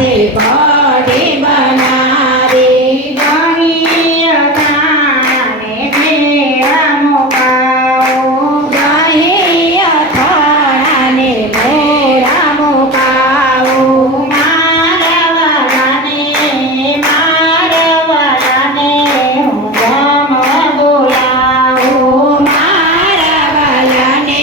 સાથે કઢી બનાવી દહીં અથાણાને મેળા મુકાવું દહીં અથાણાને મોરા મુકાવું મારા વાલાને હું જમવા બોલાવું મારા વાલાને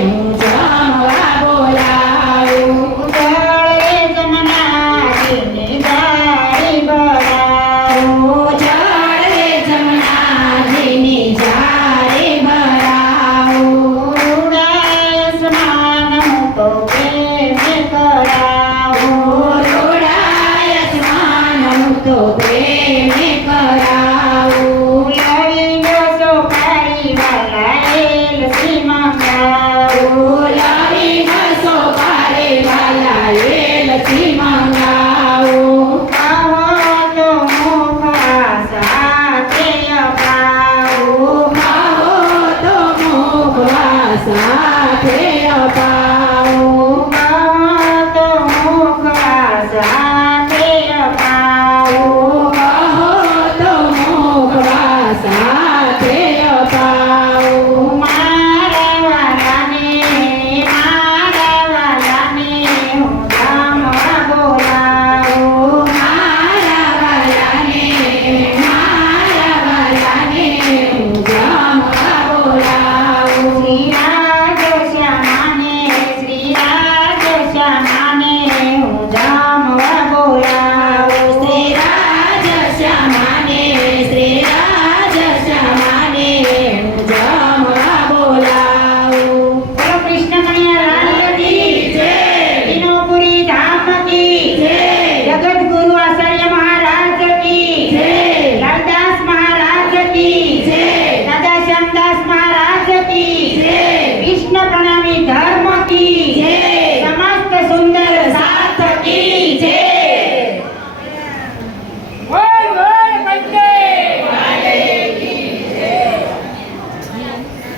હું જમવા બોલાવું જળે જમનાજીની જાળી ભરાવું જળે જમનાજીની જાળી ભરાવું રૂડાય સ્નાન હું તો પ્રેમે કરાવું રોડાય સ્નાન હું તો પ્રેમે કરાવું લવિંગ સોપારી વાલા એલસી મંગાવું લવિંગ સોપારી વાલા એલચી મંગાવું કહો તો મુખા સાથે અપાવું કહો તો મુખવા સાથે અપાવું કહો તો મુખા સાથે અપાવું કહો તો મુખવા સાથે અપાવું મારા વાલાને હું જમવા બોલાવું મારા વાલાને હું જમવા બોલાવું શ્રી રાજ શ્યામાને હું જમવા બોલાવું શ્રી રાજ શ્યામાને હું જમવા બોલાવું બોલો કૃષ્ણ કનૈયા લાલ કી જય. વિનોપુરી ધામ કી જય. જગતગુરુ આચાર્ય મહારાજ કી જય. લાલદાસ મહારાજ કી જય. દાદા શ્યામદાસ મહારાજ કી જય. કૃષ્ણ